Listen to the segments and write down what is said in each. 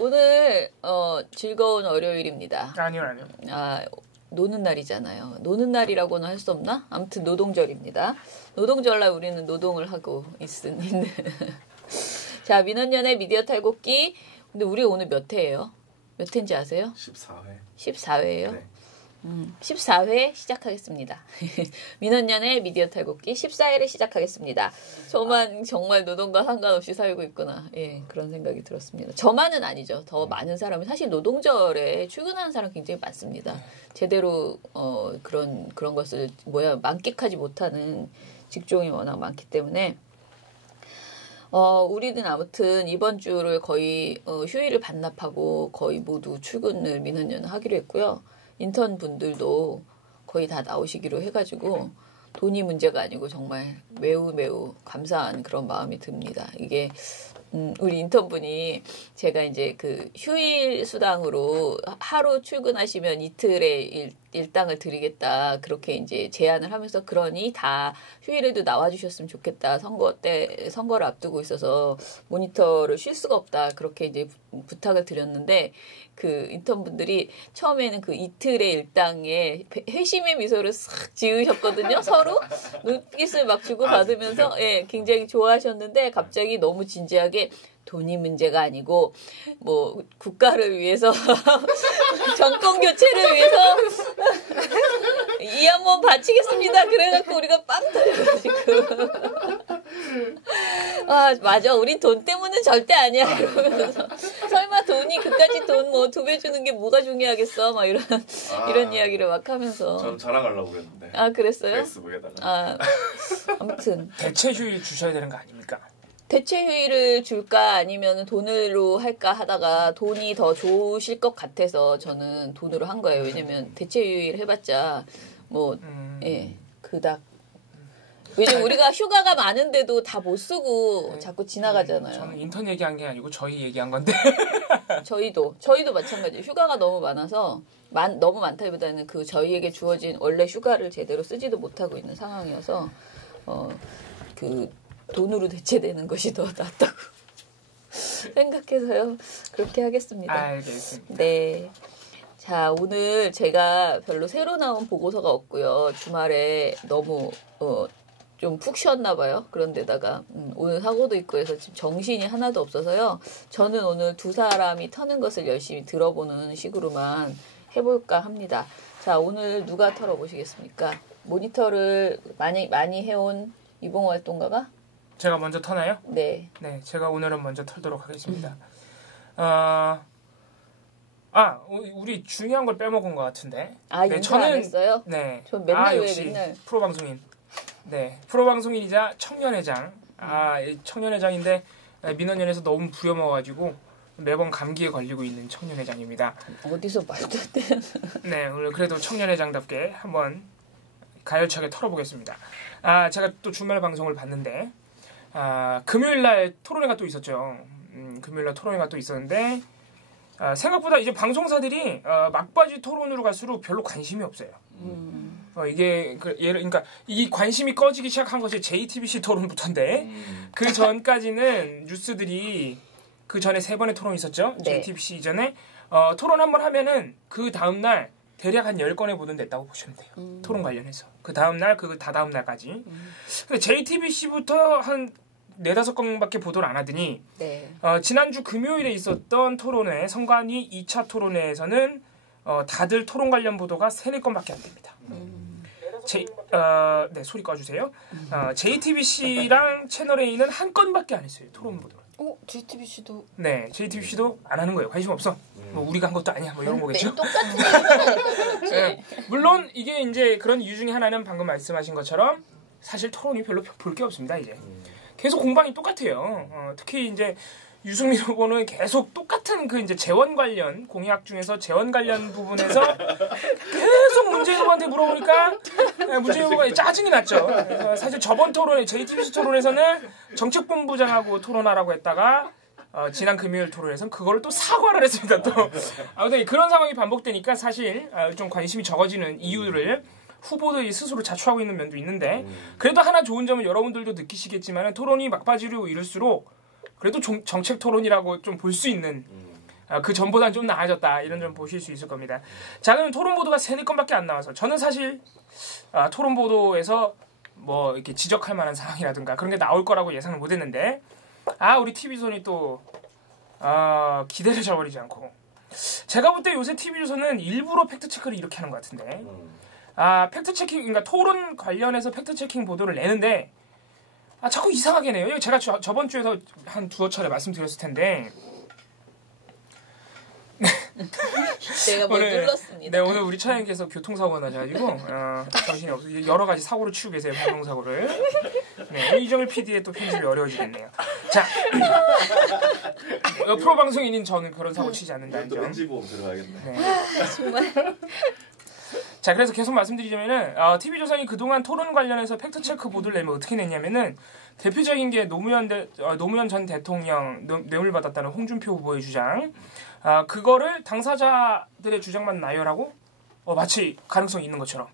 오늘 즐거운 월요일입니다. 아니요. 노는 날이잖아요. 노는 날이라고는 할 수 없나? 아무튼 노동절입니다. 노동절날 우리는 노동을 하고 있는. 자, 민원연의 미디어 탈곡기. 근데 우리 오늘 몇 회예요? 몇 회인지 아세요? 14회. 14회예요? 네. 14회 시작하겠습니다. 민원연의 미디어 탈곡기 14회를 시작하겠습니다. 저만 정말 노동과 상관없이 살고 있구나. 예, 그런 생각이 들었습니다. 저만은 아니죠. 더 많은 사람은 사실 노동절에 출근하는 사람 굉장히 많습니다. 제대로 그런 것을 만끽하지 못하는 직종이 워낙 많기 때문에 우리는 아무튼 이번 주를 거의 휴일을 반납하고 거의 모두 출근을 민원연은 하기로 했고요. 인턴 분들도 거의 다 나오시기로 해가지고 돈이 문제가 아니고 정말 매우 매우 감사한 그런 마음이 듭니다. 이게 우리 인턴분이 제가 이제 그 휴일 수당으로 하루 출근하시면 이틀의 일당을 드리겠다 그렇게 이제 제안을 하면서 그러니 다 휴일에도 나와주셨으면 좋겠다. 선거를 앞두고 있어서 모니터를 쉴 수가 없다 그렇게 이제 부탁을 드렸는데 그 인턴분들이 처음에는 그 이틀의 일당에 회심의 미소를 싹 지으셨거든요. 서로 눈빛을 막 주고 받으면서 예, 굉장히 좋아하셨는데 갑자기 너무 진지하게 돈이 문제가 아니고 뭐 국가를 위해서 정권 교체를 위해서 이 한 번 바치겠습니다. 그래갖고 우리가 빵 터져가지고 아 맞아 우린 돈 때문은 절대 아니야 이러면서 설마 돈이 그까지 돈 뭐 2배 주는 게 뭐가 중요하겠어 막 이런 이야기를 막 하면서 전 자랑하려고 그랬는데. 아 그랬어요? 페이스북에다가. 아무튼 대체 휴일 주셔야 되는 거 아닙니까? 대체 휴일을 줄까 아니면 돈으로 할까 하다가 돈이 더 좋으실 것 같아서 저는 돈으로 한 거예요. 왜냐면 대체 휴일 해봤자 예 그닥 왜냐면 우리가 휴가가 많은데도 다 못 쓰고 자꾸 지나가잖아요. 저는 인턴 얘기한 게 아니고 저희 얘기한 건데. 저희도 마찬가지예요. 휴가가 너무 많아서 너무 많다기보다는 그 저희에게 주어진 원래 휴가를 제대로 쓰지도 못하고 있는 상황이어서 그 돈으로 대체되는 것이 더 낫다고 생각해서요. 그렇게 하겠습니다. 알겠습니다. 네. 자, 오늘 제가 별로 새로 나온 보고서가 없고요. 주말에 너무 좀 푹 쉬었나 봐요. 그런데다가 오늘 사고도 있고 해서 지금 정신이 하나도 없어서요. 저는 오늘 두 사람이 터는 것을 열심히 들어보는 식으로만 해볼까 합니다. 자, 오늘 누가 털어보시겠습니까? 모니터를 많이 해온 이봉호 활동가가? 제가 먼저 터나요? 네. 네, 제가 오늘은 먼저 털도록 하겠습니다. 우리 중요한 걸 빼먹은 것 같은데. 네, 인사 안 했어요? 네. 전 맨날 역시 맨날 프로방송인. 네, 프로방송인이자 청년회장. 청년회장인데 민원연에서 너무 부려먹어가지고 매번 감기에 걸리고 있는 청년회장입니다. 어디서 말도 안 되는. 네, 오늘 그래도 청년회장답게 한번 가열차게 털어보겠습니다. 제가 또 주말 방송을 봤는데 금요일날 토론회가 또 있었죠. 금요일날 토론회가 또 있었는데 생각보다 이제 방송사들이 막바지 토론으로 갈수록 별로 관심이 없어요. 이게 그러니까 이 관심이 꺼지기 시작한 것이 JTBC 토론부터인데 그 전까지는 뉴스들이 그 전에 3번의 토론이 있었죠. 네. JTBC 이전에 토론 한번 하면은 그 다음 날 대략 한 10건의 보도는 냈다고 보시면 돼요. 토론 관련해서. 그 다음날, 다다음 날까지. 근데 JTBC부터 한 4-5건밖에 보도를 안 하더니, 네. 지난주 금요일에 있었던 토론회, 선관위 2차 토론회에서는, 다들 토론 관련 보도가 3-4건밖에 안 됩니다. 네, 소리 꺼주세요. JTBC랑 채널A는 한 건밖에 안 했어요, 토론 보도를. JTBC도 네, JTBC도 안 하는 거예요. 관심 없어. 뭐 우리가 한 것도 아니야. 뭐 이런 거겠죠. 똑같은 얘기는 그렇지. 네, 물론 이게 이제 그런 이유 중에 하나는 방금 말씀하신 것처럼 사실 토론이 별로 볼 게 없습니다. 이제 계속 공방이 똑같아요. 특히 이제 유승민 후보는 계속 똑같은 그 이제 재원 관련 공약 중에서 재원 관련 부분에서 계속 문재인 후보한테 물어보니까 문재인 후보가 짜증이 났죠. 그래서 사실 저번 토론에 JTBC 토론에서는 정책본부장하고 토론하라고 했다가 지난 금요일 토론에서는 그걸 또 사과를 했습니다. 또 아무튼 그런 상황이 반복되니까 사실 좀 관심이 적어지는 이유를 후보들이 스스로 자초하고 있는 면도 있는데 그래도 하나 좋은 점은 여러분들도 느끼시겠지만 토론이 막바지로 이룰수록 그래도 정책 토론이라고 좀 볼 수 있는 그 전보다는 좀 나아졌다 이런 점 보실 수 있을 겁니다. 자, 그럼 토론 보도가 3-4건밖에 안 나와서 저는 사실 토론 보도에서 뭐 이렇게 지적할 만한 상황이라든가 그런 게 나올 거라고 예상을 못했는데 우리 TV조선이 또 기대를 저버리지 않고 제가 볼 때 요새 TV조선은 일부러 팩트체크를 이렇게 하는 것 같은데 팩트체킹 그러니까 토론 관련해서 팩트체킹 보도를 내는데 자꾸 이상하게 내요. 제가 저번 주에서 한 2차례 말씀드렸을 텐데 내가 뭘 눌렀습니다. 네, 오늘 우리 차장님께서 교통사고가 나셔가지고 정신이 없어요. 여러 가지 사고를 치고 계세요. 방송사고를. 네, 이정일 PD의 또 편집이 어려워지겠네요. 자, 프로 방송인인 저는 그런 사고 치지 않는다는 점. 렌즈보험 들어가겠네. 네. 정말. 자, 그래서 계속 말씀드리자면은 TV조선이 그동안 토론 관련해서 팩트체크 보도를 내면 어떻게 냈냐면은 대표적인 게 노무현 전 대통령 뇌물 받았다는 홍준표 후보의 주장. 그거를 당사자들의 주장만 나열하고 마치 가능성이 있는 것처럼.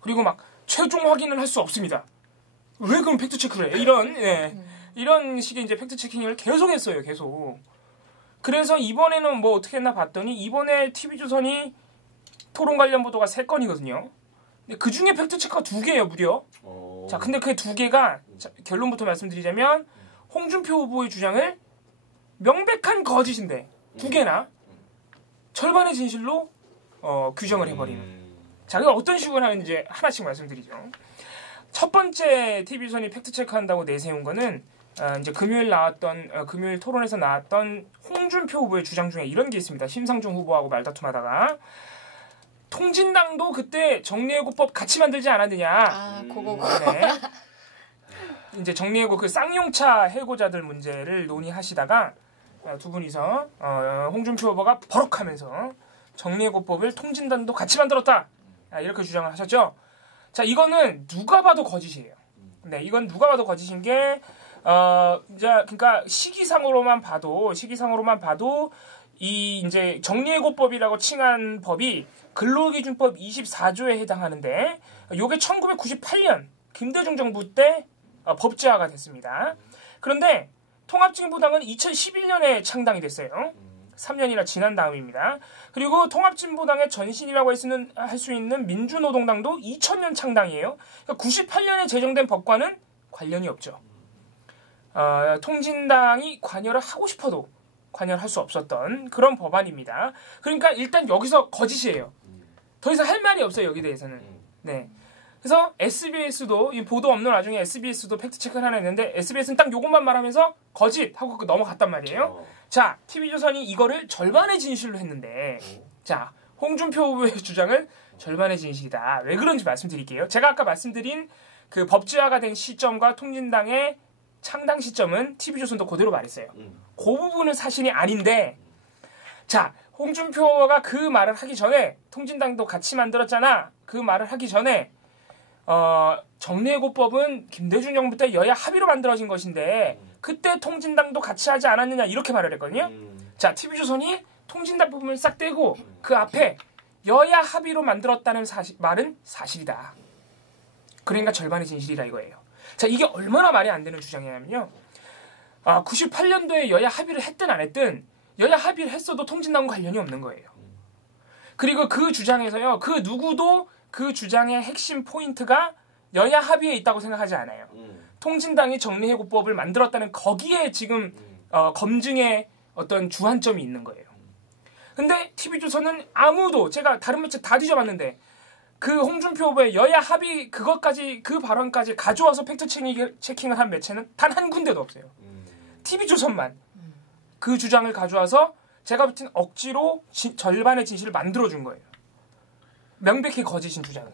그리고 막 최종 확인을 할 수 없습니다. 왜 그럼 팩트 체크를 해? 이런 식의 이제 팩트 체킹을 계속 했어요. 계속. 그래서 이번에는 뭐 어떻게 했나 봤더니 이번에 TV조선이 토론 관련 보도가 3건이거든요. 근데 그 중에 팩트 체크가 2개예요, 무려. 자, 근데 그 2개가 결론부터 말씀드리자면 홍준표 후보의 주장을 명백한 거짓인데 2개나 절반의 진실로 규정을 해버리는. 자, 그럼 어떤 식으로 하는지 하나씩 말씀드리죠. 첫 번째 TV조선이 팩트체크한다고 내세운 거는 이제 금요일 토론에서 나왔던 홍준표 후보의 주장 중에 이런 게 있습니다. 심상정 후보하고 말다툼하다가 통진당도 그때 정리해고법 같이 만들지 않았느냐. 그거. 네. 이제 정리해고 그 쌍용차 해고자들 문제를 논의하시다가 두 분이서 홍준표 후보가 버럭하면서 정리해고법을 통진당도 같이 만들었다. 이렇게 주장을 하셨죠. 자, 이거는 누가 봐도 거짓이에요. 네, 이건 누가 봐도 거짓인 게 그러니까 시기상으로만 봐도 이 이제 정리해고법이라고 칭한 법이 근로기준법 24조에 해당하는데 요게 1998년 김대중 정부 때 법제화가 됐습니다. 그런데 통합진보당은 2011년에 창당이 됐어요. 3년이나 지난 다음입니다. 그리고 통합진보당의 전신이라고 할 수 있는 민주노동당도 2000년 창당이에요. 그러니까 98년에 제정된 법과는 관련이 없죠. 통진당이 관여를 하고 싶어도 관여를 할 수 없었던 그런 법안입니다. 그러니까 일단 여기서 거짓이에요. 더 이상 할 말이 없어요. 여기 대해서는. 네. 그래서 SBS도 이 보도 없는 와중에 SBS도 팩트체크를 하나 했는데 SBS는 딱 요것만 말하면서 거짓 하고 넘어갔단 말이에요. 자, TV조선이 이거를 절반의 진실로 했는데 자, 홍준표 후보의 주장을 절반의 진실이다. 왜 그런지 말씀드릴게요. 제가 아까 말씀드린 그 법제화가 된 시점과 통진당의 창당 시점은 TV조선도 그대로 말했어요. 그 부분은 사실이 아닌데 자, 홍준표가 그 말을 하기 전에 통진당도 같이 만들었잖아. 그 말을 하기 전에 정리해고법은 김대중 정부 때 여야 합의로 만들어진 것인데 그때 통진당도 같이 하지 않았느냐 이렇게 말을 했거든요. 자, TV조선이 통진당 부분을 싹 떼고 그 앞에 여야 합의로 만들었다는 말은 사실이다. 그러니까 절반의 진실이다 이거예요. 자, 이게 얼마나 말이 안 되는 주장이냐면요. 98년도에 여야 합의를 했든 안 했든 여야 합의를 했어도 통진당과 관련이 없는 거예요. 그리고 그 주장에서요. 그 누구도 그 주장의 핵심 포인트가 여야 합의에 있다고 생각하지 않아요. 통진당이 정리해고법을 만들었다는 거기에 지금 검증의 어떤 주안점이 있는 거예요. 근데 TV조선은 아무도 제가 다른 매체 다 뒤져봤는데 그 홍준표 후보의 여야 합의 그것까지 그 발언까지 가져와서 팩트 체킹을 한 매체는 단 한 군데도 없어요. TV조선만 그 주장을 가져와서 제가 볼 때는 억지로 절반의 진실을 만들어준 거예요. 명백히 거짓인 주장은.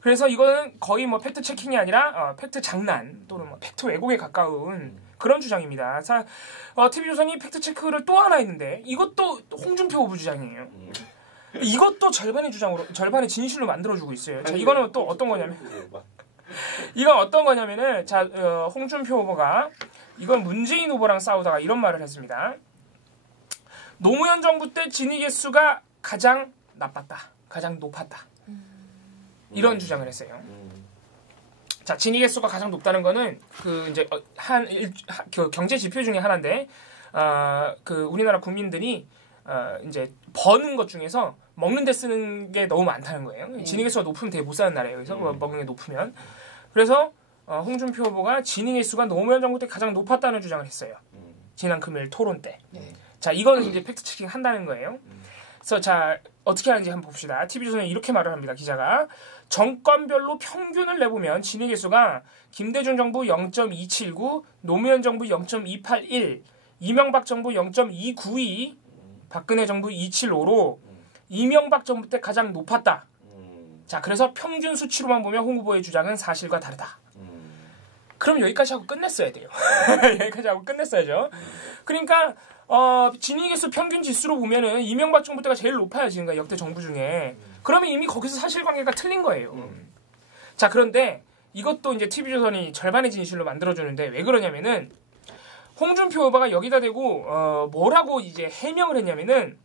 그래서 이거는 거의 뭐 팩트 체킹이 아니라 팩트 장난 또는 뭐 팩트 왜곡에 가까운 그런 주장입니다. TV조선이 팩트 체크를 또 하나 했는데 이것도 홍준표 후보 주장이에요. 이것도 절반의 진실로 만들어주고 있어요. 자, 이거는 또 어떤 거냐면 이건 어떤 거냐면은 자, 홍준표 후보가 이건 문재인 후보랑 싸우다가 이런 말을 했습니다. 노무현 정부 때 진위 개수가 가장 나빴다. 가장 높았다. 이런 주장을 했어요. 자, 진위 개수가 가장 높다는 거는 그 이제 경제 지표 중에 하나인데 그 우리나라 국민들이 이제 버는 것 중에서 먹는 데 쓰는 게 너무 많다는 거예요. 진위계수가 높으면 되게 못 사는 나라예요. 그래서 먹는 게 높으면. 그래서 홍준표 후보가 진위계수가 노무현 정부 때 가장 높았다는 주장을 했어요. 지난 금요일 토론 때. 자, 이거는 이제 팩트 체킹 한다는 거예요. 그래서 자, 어떻게 하는지 한번 봅시다. TV조선에 이렇게 말을 합니다. 기자가. 정권별로 평균을 내보면 진위계수가 김대중 정부 0.279, 노무현 정부 0.281, 이명박 정부 0.292, 박근혜 정부 275로 이명박 정부 때 가장 높았다. 자, 그래서 평균 수치로만 보면 홍 후보의 주장은 사실과 다르다. 그럼 여기까지 하고 끝냈어야 돼요. 여기까지 하고 끝냈어야죠. 그러니까 진위계수 평균 지수로 보면은 이명박 정부 때가 제일 높아요. 지금까지 역대 정부 중에. 그러면 이미 거기서 사실관계가 틀린 거예요. 자, 그런데 이것도 이제 TV조선이 절반의 진실로 만들어주는데 왜 그러냐면은 홍준표 후보가 여기다 대고 뭐라고 이제 해명을 했냐면은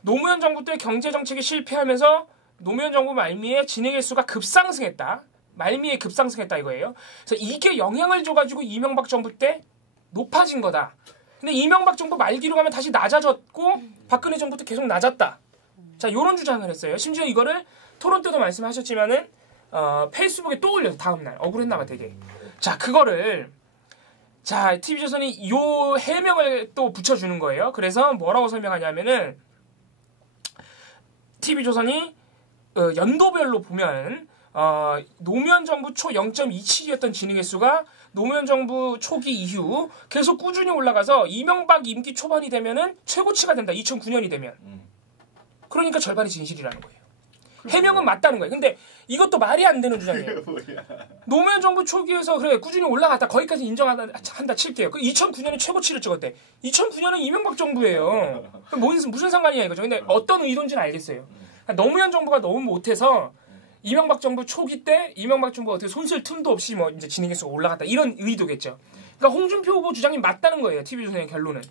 노무현 정부 때 경제정책이 실패하면서 노무현 정부 말미에 진위계수가 급상승했다. 말미에 급상승했다 이거예요. 그래서 이게 영향을 줘가지고 이명박 정부 때 높아진 거다. 근데 이명박 정부 말기로 가면 다시 낮아졌고 박근혜 정부 때 계속 낮았다. 자, 요런 주장을 했어요. 심지어 이거를 토론 때도 말씀하셨지만은 페이스북에 또 올려서 다음날 억울했나 봐 되게. 자, 그거를 자, TV조선이 요 해명을 또 붙여주는 거예요. 그래서 뭐라고 설명하냐면은 TV조선이 연도별로 보면 노무현 정부 초 0.27이었던 진위계수가 노무현 정부 초기 이후 계속 꾸준히 올라가서 이명박 임기 초반이 되면은 최고치가 된다. 2009년이 되면. 그러니까 절반이 진실이라는 거예요. 해명은 맞다는 거예요. 근데 이것도 말이 안 되는 주장이에요. 노무현 정부 초기에서 그래 꾸준히 올라갔다. 거기까지 인정한다 칠게요. 그 2009년에 최고치를 찍었대. 2009년은 이명박 정부예요. 무슨 상관이야 이거죠. 근데 어떤 의도인지는 알겠어요. 노무현 정부가 너무 못해서 이명박 정부 초기 때 이명박 정부가 어떻게 손쓸 틈도 없이 뭐 이제 진위계수가 올라갔다 이런 의도겠죠. 그러니까 홍준표 후보 주장이 맞다는 거예요. TV조선의 결론은.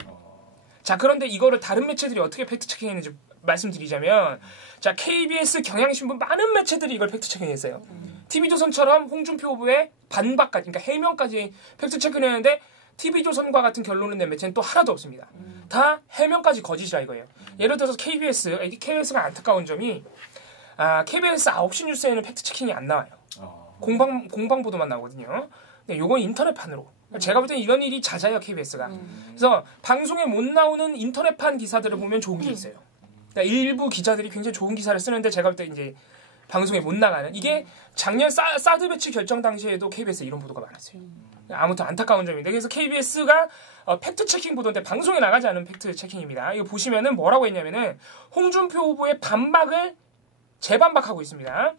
자, 그런데 이거를 다른 매체들이 어떻게 팩트 체킹했는지 말씀드리자면, 자, KBS, 경향신문 많은 매체들이 이걸 팩트 체킹했어요. TV조선처럼 홍준표 후보의 반박까지, 그러니까 해명까지 팩트 체킹했는데 TV조선과 같은 결론을 낸 매체는 또 하나도 없습니다. 다 해명까지 거짓이라 이거예요. 예를 들어서 KBS가 안타까운 점이 KBS 9시 뉴스에는 팩트 체킹이 안 나와요. 공방 보도만 나오거든요. 근데 요건 인터넷판으로. 제가 볼 때는 이런 일이 잦아요, KBS가. 그래서 방송에 못 나오는 인터넷판 기사들을 보면 좋은 게 있어요. 그러니까 일부 기자들이 굉장히 좋은 기사를 쓰는데 제가 볼 때 이제 방송에 못 나가는 이게 작년 사드 배치 결정 당시에도 KBS 이런 보도가 많았어요. 아무튼 안타까운 점인데 그래서 KBS가 팩트 체킹 보도인데 방송에 나가지 않은 팩트 체킹입니다. 이거 보시면은 뭐라고 했냐면은 홍준표 후보의 반박을 재반박하고 있습니다.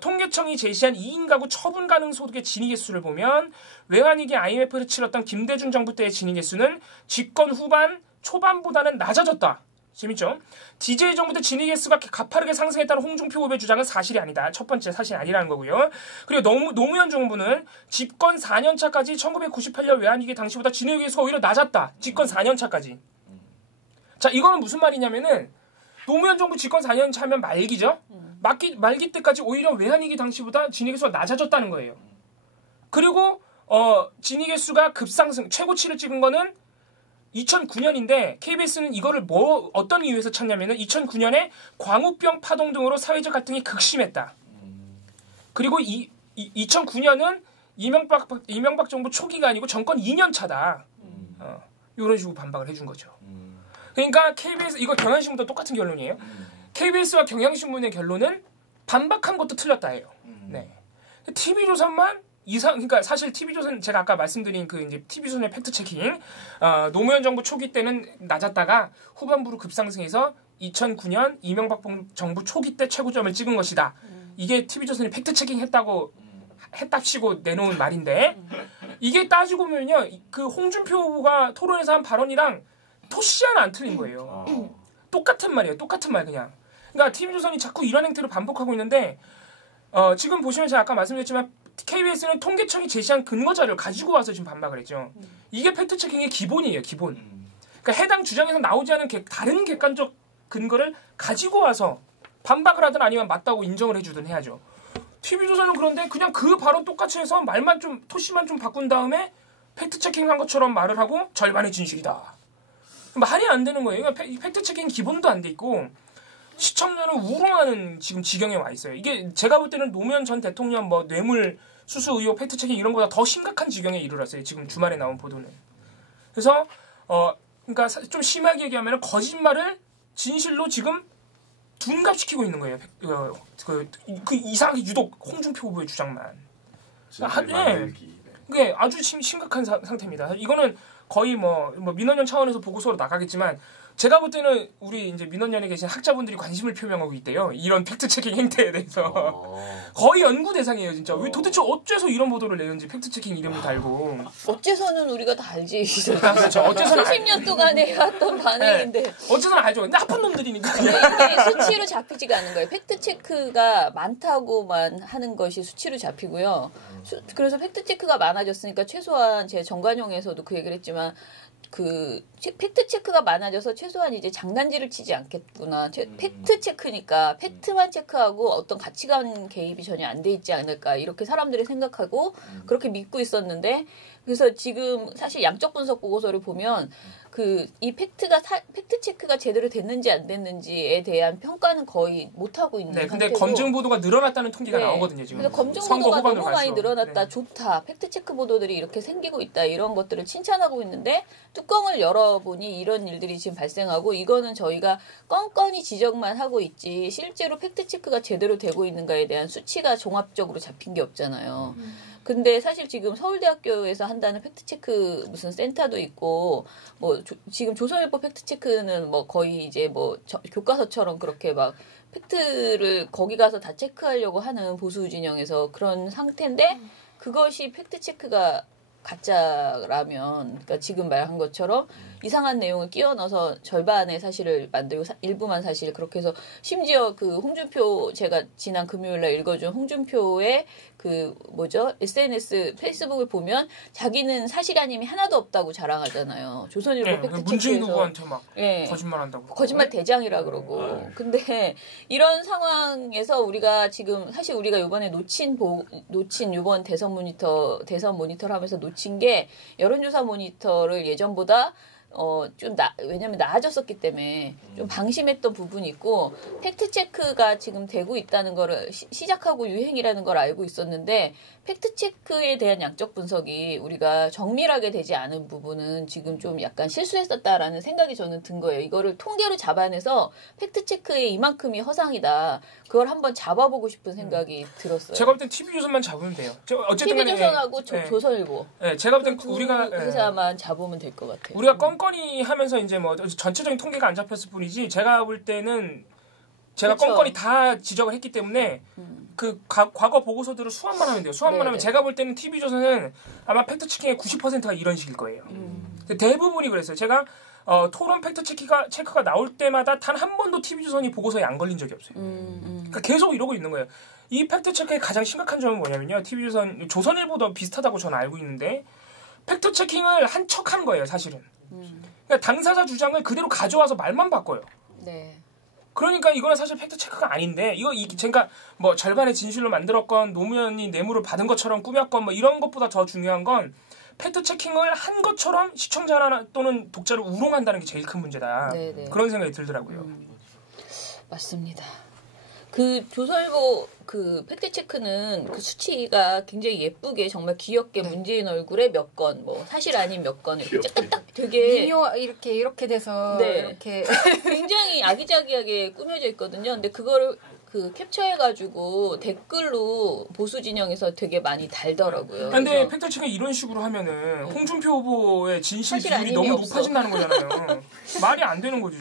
통계청이 제시한 2인 가구 처분 가능 소득의 진위계수를 보면 외환위기 IMF를 치렀던 김대중 정부 때의 진위계수는 집권 후반 초반보다는 낮아졌다. 재밌죠? DJ 정부 때 진위계수가 가파르게 상승했다는 홍준표 후보의 주장은 사실이 아니다. 첫 번째 사실이 아니라는 거고요. 그리고 노무현 정부는 집권 4년차까지 1998년 외환위기 당시보다 진위계수가 오히려 낮았다. 집권 4년차까지. 자, 이거는 무슨 말이냐면은 노무현 정부 집권 4년 차면 말기죠. 말기 때까지 오히려 외환위기 당시보다 진위계수가 낮아졌다는 거예요. 그리고 진위계수가 급상승 최고치를 찍은 거는 2009년인데 KBS는 이거를 어떤 이유에서 찾냐면은 2009년에 광우병 파동 등으로 사회적 갈등이 극심했다. 그리고 2009년은 이명박 정부 초기가 아니고 정권 2년 차다. 이런 식으로 반박을 해준 거죠. 그러니까 KBS 이거 경향신문도 똑같은 결론이에요. KBS와 경향신문의 결론은 반박한 것도 틀렸다예요. 네. TV조선만 그러니까 사실 TV조선 제가 아까 말씀드린 그 이제 TV조선의 팩트 체킹 노무현 정부 초기 때는 낮았다가 후반부로 급상승해서 2009년 이명박 정부 초기 때 최고점을 찍은 것이다. 이게 TV조선이 팩트 체킹 했답시고 내놓은 말인데 이게 따지고 보면요 그 홍준표 후보가 토론에서 한 발언이랑 토시 하나 안 틀린 거예요. 똑같은 말이에요. 똑같은 말 그냥. 그러니까 TV조선이 자꾸 이런 행태를 반복하고 있는데 지금 보시면 제가 아까 말씀드렸지만 KBS는 통계청이 제시한 근거자료를 가지고 와서 지금 반박을 했죠. 이게 팩트체킹의 기본이에요. 기본. 그러니까 해당 주장에서 나오지 않은 다른 객관적 근거를 가지고 와서 반박을 하든 아니면 맞다고 인정을 해주든 해야죠. TV조선은 그런데 그냥 그 발언 똑같이 해서 말만 좀 토시만 좀 바꾼 다음에 팩트체킹한 것처럼 말을 하고 절반의 진실이다. 말이 안 되는 거예요. 그러니까 팩트 체킹 기본도 안 돼 있고 시청자를 우롱하는 지금 지경에 와 있어요. 이게 제가 볼 때는 노무현 전 대통령 뭐 뇌물 수수 의혹 팩트 체킹 이런 거보다 더 심각한 지경에 이르렀어요. 지금 주말에 나온 보도는. 그래서 그러니까 좀 심하게 얘기하면 거짓말을 진실로 지금 둔갑시키고 있는 거예요. 그 이상하게 유독 홍준표 후보의 주장만. 그게 아주 심각한 상태입니다. 이거는 거의 뭐 민원연 차원에서 보고서로 나가겠지만 제가 볼 때는 우리 이제 민원연에 계신 학자분들이 관심을 표명하고 있대요. 이런 팩트 체킹 행태에 대해서 거의 연구 대상이에요, 진짜. 왜 도대체 어째서 이런 보도를 내는지 팩트 체킹 이름을 달고. 어째서는 우리가 다 알지. 그렇죠. 어째서는 수십 년 동안 해왔던 반응인데. 네. 어째서는 알죠. 나쁜 놈들이니까. 이게 수치로 잡히지가 않는 거예요. 팩트 체크가 많다고만 하는 것이 수치로 잡히고요. 그래서 팩트 체크가 많아졌으니까 최소한 제 정관용에서도 그 얘기를 했지만. 그 팩트 체크가 많아져서 최소한 이제 장난질을 치지 않겠구나. 팩트 체크니까 팩트만 체크하고 어떤 가치관 개입이 전혀 안 돼 있지 않을까 이렇게 사람들이 생각하고 그렇게 믿고 있었는데 그래서 지금 사실 양적 분석 보고서를 보면 이 팩트 체크가 제대로 됐는지 안 됐는지에 대한 평가는 거의 못 하고 있는 네, 상태고. 근데 검증 보도가 늘어났다는 통계가 나오거든요, 지금. 그래서 검증 보도가 너무 많이 늘어났다, 좋다, 팩트 체크 보도들이 이렇게 생기고 있다 이런 것들을 칭찬하고 있는데 뚜껑을 열어보니 이런 일들이 지금 발생하고 이거는 저희가 껌껌이 지적만 하고 있지 실제로 팩트 체크가 제대로 되고 있는가에 대한 수치가 종합적으로 잡힌 게 없잖아요. 근데 사실 지금 서울대학교에서 한다는 팩트체크 무슨 센터도 있고, 지금 조선일보 팩트체크는 거의 이제 교과서처럼 그렇게 막 팩트를 거기 가서 다 체크하려고 하는 보수 진영에서 그런 상태인데, 그것이 팩트체크가 가짜라면, 그러니까 지금 말한 것처럼 이상한 내용을 끼워 넣어서 절반의 사실을 만들고 일부만 사실 그렇게 해서 심지어 그 홍준표 제가 지난 금요일날 읽어준 홍준표의 SNS 페이스북을 보면 자기는 사실 아님이 하나도 없다고 자랑하잖아요. 조선일보 팩트체크에서 문재인 후보한테 막 거짓말한다고. 거짓말 대장이라 그러고. 근데 이런 상황에서 우리가 지금 사실 우리가 이번에 놓친 이번 대선 모니터를 하면서 놓친 게 여론조사 모니터를 예전보다 왜냐면 나아졌었기 때문에 좀 방심했던 부분이 있고, 팩트체크가 지금 되고 있다는 거를 시작하고 유행이라는 걸 알고 있었는데, 팩트체크에 대한 양적 분석이 우리가 정밀하게 되지 않은 부분은 지금 좀 약간 실수했었다라는 생각이 저는 든 거예요. 이거를 통계로 잡아내서 팩트체크에 이만큼이 허상이다. 그걸 한번 잡아보고 싶은 생각이 들었어요. 제가 볼 땐 TV조선만 잡으면 돼요. 어쨌든 TV조선하고 조선일보. 네, 제가 볼 땐 우리가 회사만 잡으면 될 것 같아요. 우리가 껌껌이 하면서 이제 전체적인 통계가 안 잡혔을 뿐이지 제가 볼 때는 제가 그렇죠. 껌껌이 다 지적을 했기 때문에 과거 보고서들을 수합만 하면 돼요. 수합만 하면 제가 볼 때는 TV조선은 아마 팩트체킹의 90%가 이런 식일 거예요. 대부분이 그랬어요. 제가 토론 팩트체크가 나올 때마다 단 한 번도 TV조선이 보고서에 안 걸린 적이 없어요. 그러니까 계속 이러고 있는 거예요. 이 팩트체크의 가장 심각한 점은 뭐냐면요. 조선일보도 비슷하다고 저는 알고 있는데 팩트체킹을 한 척한 거예요, 사실은. 그러니까 당사자 주장을 그대로 가져와서 말만 바꿔요. 네. 그러니까 이거는 사실 팩트체크가 아닌데 제가 절반의 진실로 만들었건 노무현이 뇌물을 받은 것처럼 꾸몄건 이런 것보다 더 중요한 건 팩트체킹을 한 것처럼 시청자나 또는 독자를 우롱한다는 게 제일 큰 문제다. 네네. 그런 생각이 들더라고요. 맞습니다. 그 조선일보 팩트체크는 그 수치가 굉장히 예쁘게 정말 귀엽게 문재인 얼굴에 몇 건, 사실 아닌 몇 건 이렇게 딱 되게 이렇게 돼서 이렇게 굉장히 아기자기하게 꾸며져 있거든요. 근데 그거를 캡처해가지고 댓글로 보수 진영에서 되게 많이 달더라고요. 근데 팩트체킹 이런 식으로 하면은 홍준표 후보의 진실 비율이 너무 높아진다는 거잖아요. 말이 안 되는 거지.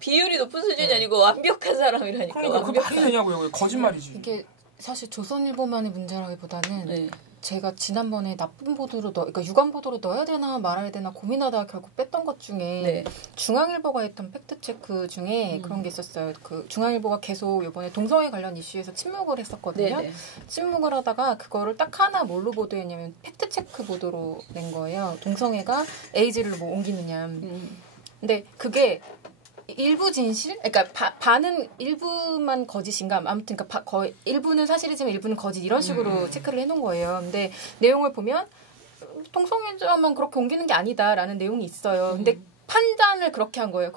비율이 높은 수준이 아니고 완벽한 사람이라니까. 그러니까 그게 말이 되냐고요. 거짓말이지. 이게 사실 조선일보만의 문제라기보다는 제가 지난번에 나쁜 보도로 그러니까 유감 보도로 넣어야 되나 말아야 되나 고민하다가 결국 뺐던 것 중에 중앙일보가 했던 팩트체크 중에 그런 게 있었어요. 그 중앙일보가 계속 이번에 동성애 관련 이슈에서 침묵을 했었거든요. 네네. 침묵을 하다가 그거를 딱 하나 뭘로 보도했냐면 팩트체크 보도로 낸 거예요. 동성애가 에이즈를 옮기느냐. 근데 그게 일부 진실? 그러니까 반은 일부만 거짓인가? 아무튼 그러니까 거의 일부는 사실이지만 일부는 거짓 이런 식으로 체크를 해놓은 거예요. 근데 내용을 보면 동성애자만 그렇게 옮기는 게 아니다라는 내용이 있어요. 근데 판단을 그렇게 한 거예요.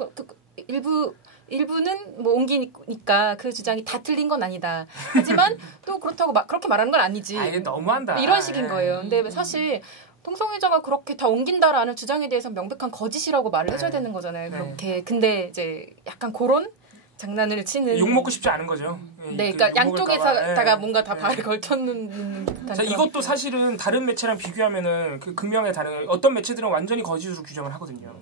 일부는 뭐 옮기니까 그 주장이 다 틀린 건 아니다. 하지만 또 그렇다고 그렇게 말하는 건 아니지. 이게 너무한다. 이런 식인 거예요. 근데 사실 통성애자가 그렇게 다 옮긴다라는 주장에 대해서 명백한 거짓이라고 말을 해줘야 되는 거잖아요. 그렇게. 근데 이제 약간 그런 장난을 치는. 욕 먹고 싶지 않은 거죠. 네, 그러니까 양쪽에다가 뭔가 다 발을 걸쳤는 듯한. 자, 이것도 사실은 다른 매체랑 비교하면은 그 극명히 다른. 어떤 매체들은 완전히 거짓으로 규정을 하거든요.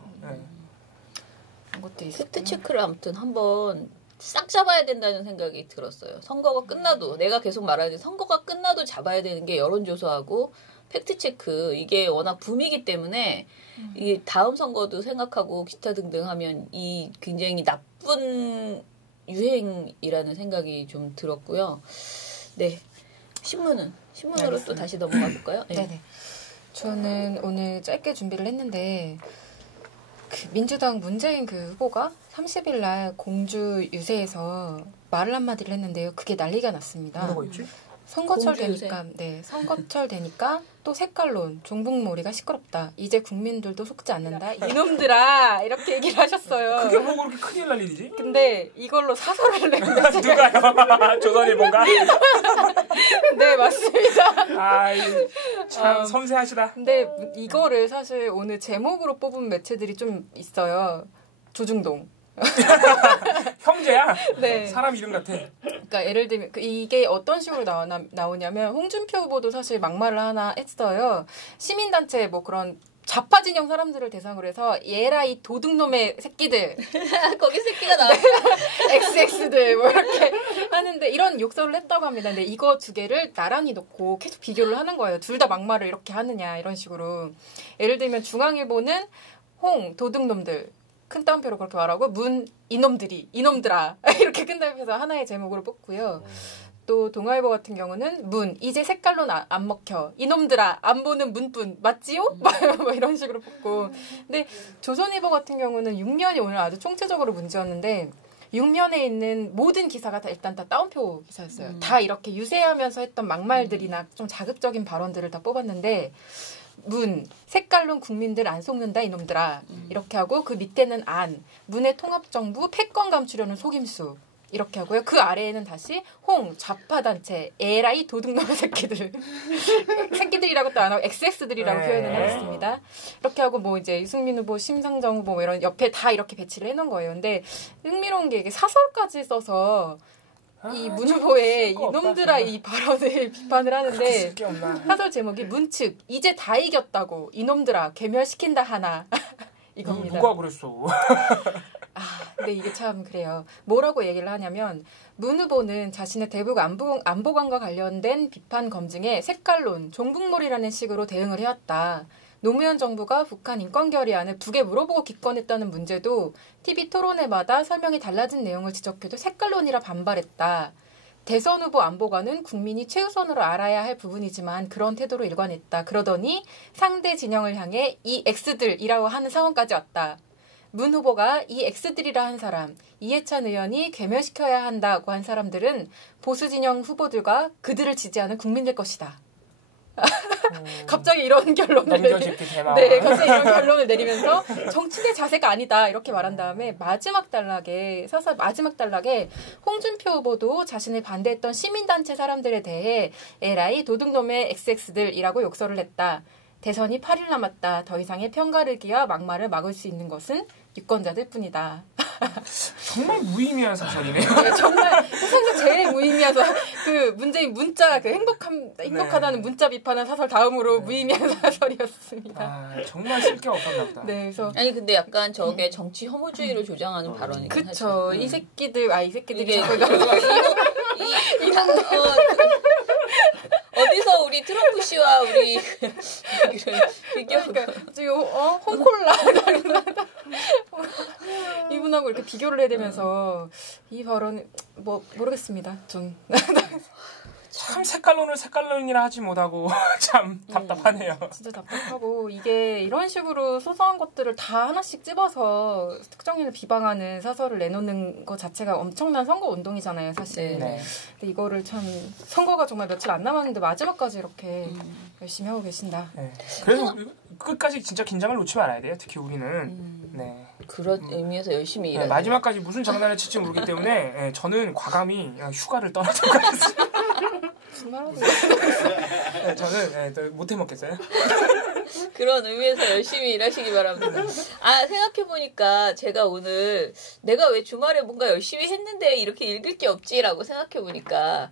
것도 있어요. 팩트 체크를 아무튼 한번 싹 잡아야 된다는 생각이 들었어요. 선거가 끝나도 내가 계속 말하는 선거가 끝나도 잡아야 되는 게 여론조사하고 팩트 체크 이게 워낙 붐이기 때문에 이게 다음 선거도 생각하고 기타 등등 하면 이 굉장히 나쁜 유행이라는 생각이 좀 들었고요. 네, 신문으로 또 다시 넘어가 볼까요? 네. 네네. 저는 오늘 짧게 준비를 했는데. 그 민주당 문재인 그 후보가 30일 날 공주 유세에서 말을 한마디를 했는데요. 그게 난리가 났습니다. 뭐라고 했지? 선거철 되니까, 네, 선거철 되니까 또 색깔론, 종북몰이가 시끄럽다. 이제 국민들도 속지 않는다. 이놈들아! 이렇게 얘기를 하셨어요. 그게 뭐 그렇게 큰일 날 일이지? 근데 이걸로 사설을 냈는데 누가요? 조선일보인가? 네, 맞습니다. 참 섬세하시다. 근데 이거를 사실 오늘 제목으로 뽑은 매체들이 좀 있어요. 조중동. 형제야? 네. 사람 이름 같아. 그러니까 예를 들면 이게 어떤 식으로 나오냐면 홍준표 후보도 사실 막말을 하나 했어요. 시민단체 뭐 그런 좌파 진영 사람들을 대상으로 해서 얘라 이 도둑놈의 새끼들 거기 새끼가 나왔어. XX들 뭐 이렇게 하는데 이런 욕설을 했다고 합니다. 근데 이거 두 개를 나란히 놓고 계속 비교를 하는 거예요. 둘 다 막말을 이렇게 하느냐 이런 식으로. 예를 들면 중앙일보는 홍 도둑놈들 큰 따옴표로 그렇게 말하고 문 이놈들이 이놈들아 이렇게 큰 따옴표에서 하나의 제목으로 뽑고요. 또 동아일보 같은 경우는 문 이제 색깔론 안 먹혀 이놈들아 안 보는 문뿐 맞지요? 뭐 이런 식으로 뽑고. 근데 조선일보 같은 경우는 6면이 오늘 아주 총체적으로 문제였는데 6면에 있는 모든 기사가 다 일단 다 따옴표 기사였어요. 다 이렇게 유세하면서 했던 막말들이나 좀 자극적인 발언들을 다 뽑았는데 문, 색깔론 국민들 안 속는다 이놈들아 이렇게 하고 그 밑에는 안, 문의 통합정부 패권 감추려는 속임수 이렇게 하고요. 그 아래에는 다시 홍, 좌파단체, 에라이 도둑놈의 새끼들 새끼들이라고도 안 하고 XX들이라고 표현을 하겠습니다. 이렇게 하고 뭐 이제 유승민 후보, 심상정 후보 뭐 이런 옆에 다 이렇게 배치를 해놓은 거예요. 근데 흥미로운 게 이게 사설까지 써서 이 문 후보의 이놈들아 이 발언을 비판을 하는데 사설 제목이 문측 이제 다 이겼다고 이놈들아 괴멸시킨다 하나 이겁니다. 누가 그랬어? 근데 이게 참 그래요. 뭐라고 얘기를 하냐면 문 후보는 자신의 대북 안보관과 관련된 비판 검증에 색깔론, 종북몰이라는 식으로 대응을 해왔다. 노무현 정부가 북한 인권 결의안을 2개 물어보고 기권했다는 문제도 TV 토론회마다 설명이 달라진 내용을 지적해도 색깔론이라 반발했다. 대선 후보 안보관은 국민이 최우선으로 알아야 할 부분이지만 그런 태도로 일관했다. 그러더니 상대 진영을 향해 이 X들이라고 하는 상황까지 왔다. 문 후보가 이 X들이라 한 사람, 이해찬 의원이 괴멸시켜야 한다고 한 사람들은 보수 진영 후보들과 그들을 지지하는 국민들 것이다. 갑자기 이런 결론을 갑자기 이런 결론을 내리면서 정치의 자세가 아니다 이렇게 말한 다음에 마지막 단락에 홍준표 후보도 자신을 반대했던 시민단체 사람들에 대해 에라이 도둑놈의 XX들이라고 욕설을 했다. 대선이 8일 남았다. 더 이상의 편가르기와 막말을 막을 수 있는 것은 유권자들 뿐이다. 정말 무의미한 사설이네요. 네, 정말 세상에서 제일 무의미한 그 문재인 문자 그 행복하다는 문자 비판한 사설 다음으로 무의미한 사설이었습니다. 정말 쓸 게 없었나 보다. 네, 그래서 아니 근데 약간 저게 정치 혐오주의를 조장하는 발언이긴 그쵸. 이 새끼들이 이게 어디서 우리 트럼프 씨와 우리 비교가 홍콜라 이분하고 이렇게 비교를 해야 되면서 이 발언 뭐 모르겠습니다. 좀 참 색깔론이라 하지 못하고 참 답답하네요. 진짜 답답하고 이게 이런 식으로 소소한 것들을 다 하나씩 찝어서 특정인을 비방하는 사설을 내놓는 것 자체가 엄청난 선거 운동이잖아요, 사실. 네. 근데 이거를 참 선거가 정말 며칠 안 남았는데 마지막까지 이렇게 열심히 하고 계신다. 네. 그래서 끝까지 진짜 긴장을 놓지 말아야 돼요. 특히 우리는. 네. 그런 의미에서 열심히 일하는. 마지막까지 무슨 장난을 칠지 모르기 때문에 저는 과감히 휴가를 떠나도록 하겠습니다. 무슨 말하는 저는 못 해먹겠어요. 그런 의미에서 열심히 일하시기 바랍니다. 생각해보니까 제가 오늘 내가 왜 주말에 뭔가 열심히 했는데 이렇게 읽을 게 없지라고 생각해보니까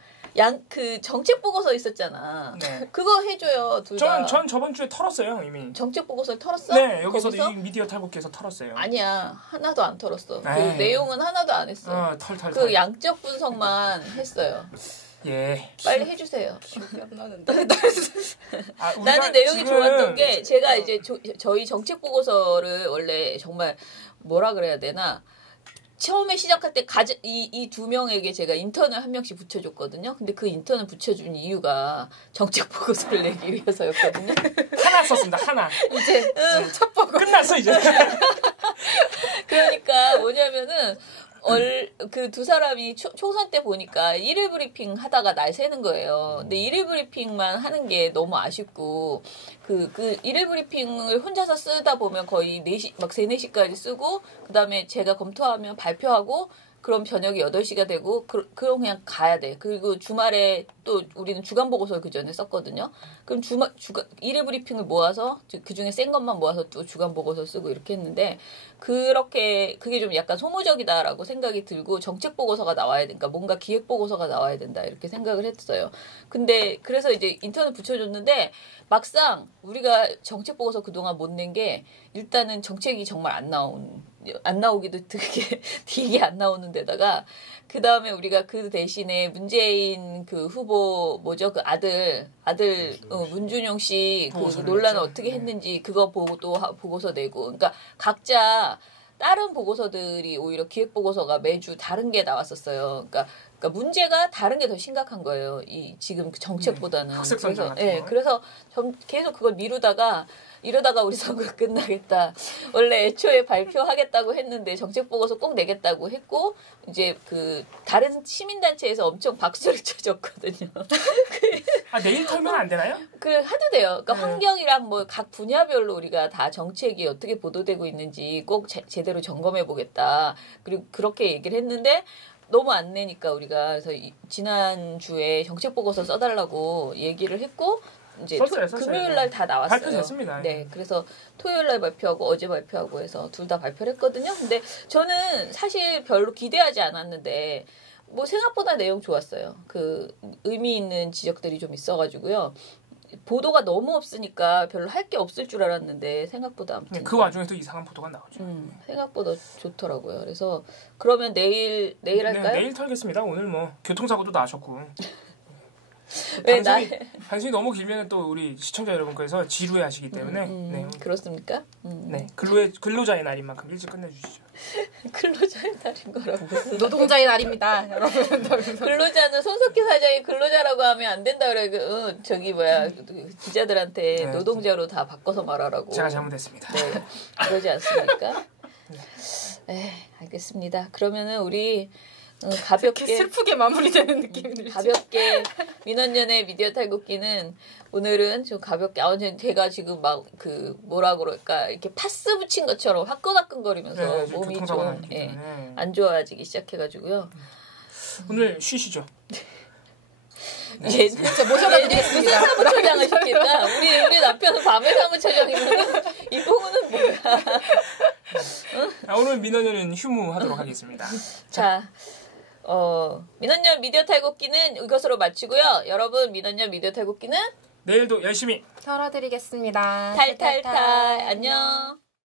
그 정책 보고서 있었잖아. 네. 그거 해줘요, 둘 다. 전 저번 주에 털었어요, 이미. 정책 보고서를 털었어? 네, 여기서도 이 미디어 탈곡기에서 털었어요. 아니야, 하나도 안 털었어. 그 에이. 내용은 하나도 안 했어. 털. 그 양적 분석만 했어요. 예. 빨리 해주세요. 기억이 안 나는데. 나는 내용이 지금... 좋았던 게 제가 이제 저희 정책 보고서를 원래 정말 뭐라 그래야 되나 처음에 시작할 때 이 두 명에게 제가 인턴을 한 명씩 붙여줬거든요. 근데 그 인턴을 붙여준 이유가 정책 보고서를 내기 위해서였거든요. 하나 썼습니다. 하나. 이제 첫 보고 끝났어 이제. 그러니까 뭐냐면은 그 두 사람이 총선 때 보니까 1일 브리핑 하다가 날 새는 거예요. 근데 1일 브리핑만 하는 게 너무 아쉽고, 그 1일 브리핑을 혼자서 쓰다 보면 거의 4시, 막 3, 4시까지 쓰고, 그 다음에 제가 검토하면 발표하고, 그럼 저녁이 8시가 되고, 그럼 그냥 가야 돼. 그리고 주말에 또 우리는 주간 보고서를 그 전에 썼거든요. 그럼 1일 브리핑을 모아서, 그 중에 센 것만 모아서 또 주간 보고서 쓰고 이렇게 했는데, 그게 좀 약간 소모적이다라고 생각이 들고, 정책 보고서가 나와야 되니까, 뭔가 기획 보고서가 나와야 된다, 이렇게 생각을 했어요. 근데, 그래서 이제 인턴을 붙여줬는데, 막상 우리가 정책 보고서 그동안 못 낸 게, 일단은 정책이 정말 안 나오기도 되게 안 나오는 데다가 그 다음에 우리가 그 대신에 문재인 그 후보 그 아들 문준용 씨 그 논란을 어떻게 했는지 그거 보고 또 보고서 내고 그러니까 각자 다른 보고서들이 오히려 기획 보고서가 매주 다른 게 나왔었어요. 그러니까 문제가 다른 게 더 심각한 거예요. 이 지금 정책보다는. 학습선정 같은 거. 그래서 계속 그걸 미루다가 이러다가 우리 선거 끝나겠다. 원래 애초에 발표하겠다고 했는데 정책 보고서 꼭 내겠다고 했고 이제 그 다른 시민단체에서 엄청 박수를 쳐줬거든요. 내일 털면 안 되나요? 하도 돼요. 그러니까 환경이랑 뭐 각 분야별로 우리가 다 정책이 어떻게 보도되고 있는지 꼭 제대로 점검해 보겠다. 그리고 그렇게 얘기를 했는데 너무 안 내니까 우리가 그래서 지난주에 정책 보고서 써달라고 얘기를 했고 이제 금요일 날 다 나왔어요. 발표됐습니다. 네, 그래서 토요일 날 발표하고 어제 발표하고 해서 둘 다 발표를 했거든요. 근데 저는 사실 별로 기대하지 않았는데 뭐 생각보다 내용 좋았어요. 그 의미 있는 지적들이 좀 있어가지고요. 보도가 너무 없으니까 별로 할 게 없을 줄 알았는데 생각보다 아무튼 그 와중에도 이상한 보도가 나오죠. 생각보다 좋더라고요. 그래서 그러면 내일 할까요? 네, 내일 털겠습니다. 오늘 뭐 교통사고도 나셨고. 왜 방송이 너무 길면 또 우리 시청자 여러분께서 지루해하시기 때문에 네. 그렇습니까? 네, 근로자의 날인 만큼 일찍 끝내주시죠. 근로자의 날인 거라고 무슨 노동자의 날입니다, 여러분. 근로자는 손석희 사장이 근로자라고 하면 안 된다 그래. 기자들한테 노동자로 다 바꿔서 말하라고. 제가 잘못했습니다. 네, 그러지 않습니까? 네, 알겠습니다. 그러면은 우리 가볍게 슬프게 마무리되는 느낌이 가볍게 민원연의 미디어 탈곡기는 오늘은 좀 가볍게 제가 지금 막 뭐라 그럴까 이렇게 파스 붙인 것처럼 화끈화끈거리면서 몸이 좀 안 좋아지기 시작해가지고요. 오늘 쉬시죠. 진짜 모셔가드리겠습니다. 무슨 사무처장을 시킬까? 우리 남편은 밤의 사무처장이면 이 부분은 뭐야? 오늘 민원연은 휴무하도록 하겠습니다. 자. 민원연 미디어 탈곡기는 이것으로 마치고요. 여러분, 민원연 미디어 탈곡기는 내일도 열심히 털어드리겠습니다. 탈탈탈. 안녕.